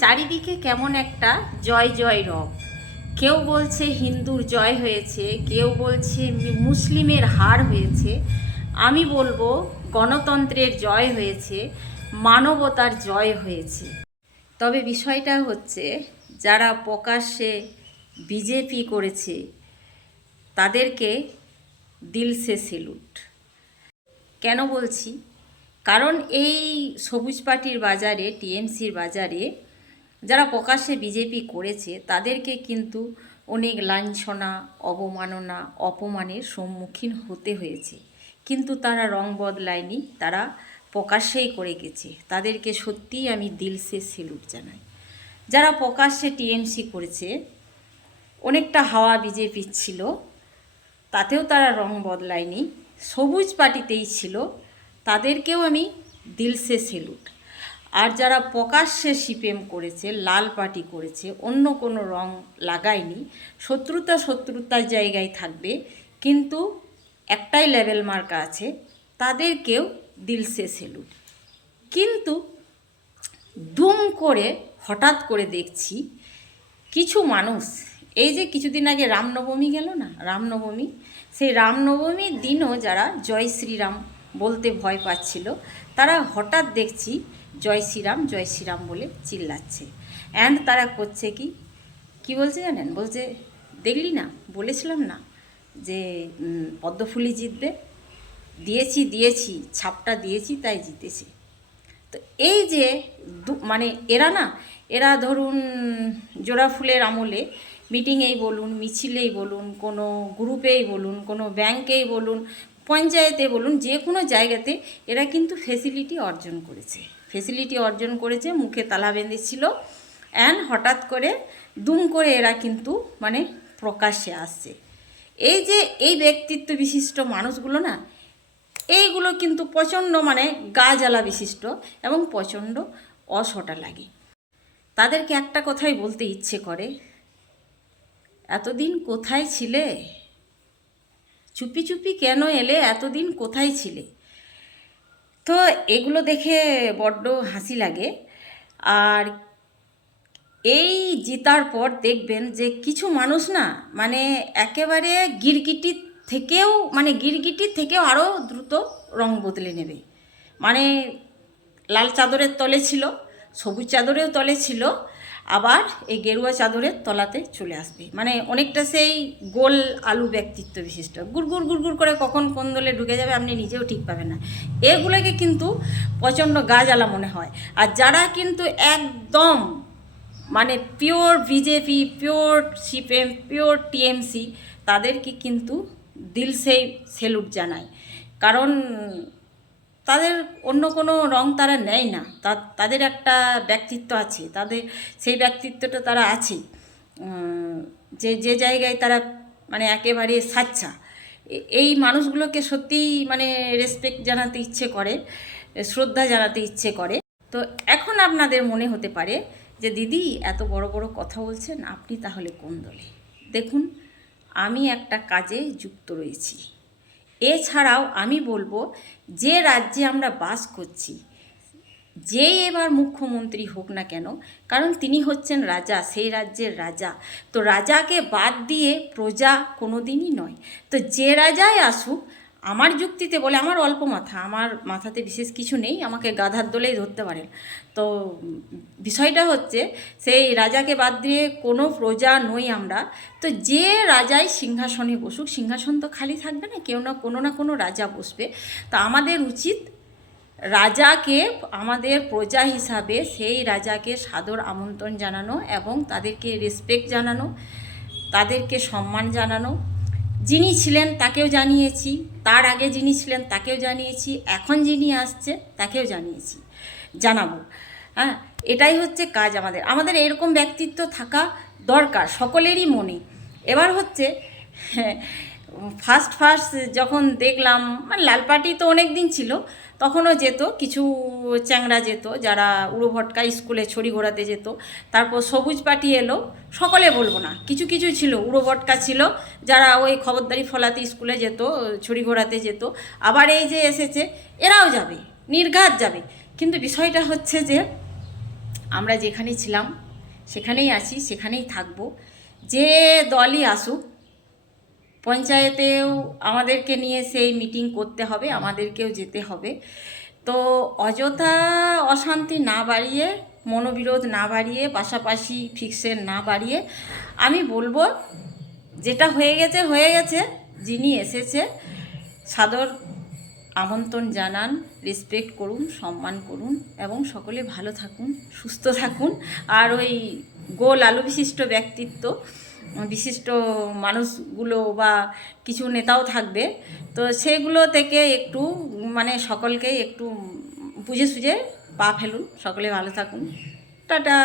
চারিদিকে কেমন একটা জয় জয় রব। কেউ বলছে হিন্দুর জয় হয়েছে, কেউ বলছে মুসলিমের হার হয়েছে। আমি বলবো গণতন্ত্রের জয় হয়েছে, মানবতার জয় হয়েছে। তবে বিষয়টা হচ্ছে, যারা প্রকাশ্যে বিজেপি করেছে তাদেরকে দিল সে সেলুট। কেন বলছি? কারণ এই সবুজ পার্টির বাজারে, টিএমসির বাজারে যারা প্রকাশ্যে বিজেপি করেছে তাদেরকে কিন্তু অনেক লাঞ্ছনা, অবমাননা, অপমানের সম্মুখীন হতে হয়েছে, কিন্তু তারা রং বদলায়নি, তারা প্রকাশ্যেই করে গেছে। তাদেরকে সত্যিই আমি দিলসে সেলুট জানাই। যারা প্রকাশ্যে টিএমসি করেছে, অনেকটা হাওয়া বিজেপির ছিল, তাতেও তারা রং বদলায়নি, সবুজ পার্টিতেই ছিল, তাদেরকেও আমি দিলসে সেলুট। আর যারা প্রকাশ্যে সিপিএম করেছে, লাল পার্টি করেছে, অন্য কোনো রং লাগায়নি, শত্রুতার জায়গায় থাকবে, কিন্তু একটাই লেভেল মার্কা আছে, তাদেরকেও দিলসে সেলুট। কিন্তু দুম করে হঠাৎ করে দেখছি কিছু মানুষ, এই যে কিছুদিন আগে রামনবমী গেল না, রামনবমী, সেই রামনবমীর দিনও যারা জয় শ্রীরাম বলতে ভয় পাচ্ছিল, তারা হঠাৎ দেখছি জয় শ্রীরাম বলে চিল্লাচ্ছে। অ্যান্ড তারা করছে কি বলছে জানেন? বলছে, দেখলি না, বলেছিলাম না যে পদ্মফুলি জিতবে, দিয়েছি ছাপটা দিয়েছি, তাই জিতেছে। তো এই যে মানে এরা ধরুন জোড়া ফুলের আমলে মিটিংয়েই বলুন, মিছিলেই বলুন, কোনো গ্রুপেই বলুন, কোনো ব্যাংকেই বলুন, পঞ্চায়েতে বলুন, যে কোনো জায়গাতে এরা কিন্তু ফেসিলিটি অর্জন করেছে, মুখে তালা বেঁধেছিল। অ্যান্ড হঠাৎ করে দুম করে এরা কিন্তু মানে প্রকাশ্যে আসছে। এই যে এই ব্যক্তিত্ব বিশিষ্ট মানুষগুলো না, এইগুলো কিন্তু প্রচণ্ড মানে গা জ্বালা বিশিষ্ট এবং প্রচণ্ড অসটা লাগে। তাদেরকে একটা কথাই বলতে ইচ্ছে করে, এতদিন কোথায় ছিলে? চুপি চুপি কেন এলে? এতদিন কোথায় ছিলে? তো এগুলো দেখে বড্ড হাসি লাগে। আর এই জেতার পর দেখবেন যে কিছু মানুষ না মানে একেবারে গিরগিটির থেকেও আরও দ্রুত রং বদলে নেবে। মানে লাল চাদরের তলে ছিল, সবুজ চাদরেও তলে ছিল, আবার এই গেরুয়া চাদরের তলাতে চলে আসবে। মানে অনেকটা সেই গোল আলু ব্যক্তিত্ব বিশিষ্ট, গুড়গুড় করে কখন কোন দলে ঢুকে যাবে আপনি নিজেও ঠিক পাবেন না। এগুলোকে কিন্তু প্রচণ্ড গা জ্বালা মনে হয়। আর যারা কিন্তু একদম মানে pure BJP, pure CPM, pure TMC, তাদেরকে কিন্তু দিল সেই সেলুট জানায়। কারণ তাদের অন্য কোনো রং তারা নেয় না, তাদের একটা ব্যক্তিত্ব আছে, তাদের সেই ব্যক্তিত্বটা তারা আছে, যে জায়গায় তারা মানে একেবারে সাচ্চা। এই মানুষগুলোকে সত্যিই মানে রেসপেক্ট জানাতে ইচ্ছে করে, শ্রদ্ধা জানাতে ইচ্ছে করে। তো এখন আপনাদের মনে হতে পারে যে দিদি এত বড় বড় কথা বলছেন, আপনি তাহলে কোন দলে? দেখুন, আমি একটা কাজে যুক্ত রয়েছি। এছাড়াও আমি বলবো, যে রাজ্যে আমরা বাস করছি, যেই এবার মুখ্যমন্ত্রী হোক না কেন, কারণ তিনি হচ্ছেন রাজা, সেই রাজ্যের রাজা। তো রাজাকে বাদ দিয়ে প্রজা কোনো দিনই নয়। তো যে রাজাই আসুক, আমার যুক্তিতে বলে, আমার অল্প মাথা, আমার মাথাতে বিশেষ কিছু নেই, আমাকে গাধার দলেই ধরতে পারেন। তো বিষয়টা হচ্ছে, সেই রাজাকে বাদ দিয়ে কোনো প্রজা নই আমরা। তো যে রাজাই সিংহাসনে বসুক, সিংহাসন তো খালি থাকবে না, কেউ না কোনো রাজা বসবে। তা আমাদের উচিত রাজাকে, আমাদের প্রজা হিসাবে সেই রাজাকে সাদর আমন্ত্রণ জানানো এবং তাদেরকে রেসপেক্ট জানানো, তাদেরকে সম্মান জানানো। যিনি ছিলেন তাকেও জানিয়েছি, তার আগে যিনি ছিলেন তাকেও জানিয়েছি, এখন যিনি আসছে তাকেও জানাবো। হ্যাঁ, এটাই হচ্ছে কাজ আমাদের এরকম ব্যক্তিত্ব থাকা দরকার সকলেরই মনে। এবার হচ্ছে ফার্স্ট যখন দেখলাম, মানে লাল পার্টি তো অনেক দিন ছিল, তখনও যেত কিছু চ্যাংড়া, যেত যারা উড়ো ভটকা স্কুলে ছড়ি ঘোরাতে যেত। তারপর সবুজ পার্টি এলো, সকলে বলবো না, কিছু ছিল উড়ো ভটকা ছিল যারা ওই খবরদারি ফলাতে স্কুলে যেত, ছড়ি ঘোরাতে যেত। আবার এই যে এসেছে, এরাও যাবে, নির্ঘাত যাবে। কিন্তু বিষয়টা হচ্ছে যে আমরা যেখানে ছিলাম সেখানেই আছি, সেখানেই থাকবো। যে দলই আসুক, পঞ্চায়েতেও আমাদেরকে নিয়ে সেই মিটিং করতে হবে, আমাদেরকেও যেতে হবে। তো অযথা অশান্তি না বাড়িয়ে, মনোবিরোধ না বাড়িয়ে, পাশাপাশি ফিক্সের না বাড়িয়ে, আমি বলবো যেটা হয়ে গেছে হয়ে গেছে। যিনি এসেছে সাদর আমন্ত্রণ জানান, রেসপেক্ট করুন, সম্মান করুন এবং সকলে ভালো থাকুন, সুস্থ থাকুন। আর ওই গোল আলু বিশিষ্ট ব্যক্তিত্ব, বিশিষ্ট মানুষগুলো বা কিছু নেতাও থাকবে, তো সেগুলো থেকে একটু মানে সকলকেই একটু বুঝে সুঝে পা ফেলুন। সকলে ভালো থাকুন। টাটা।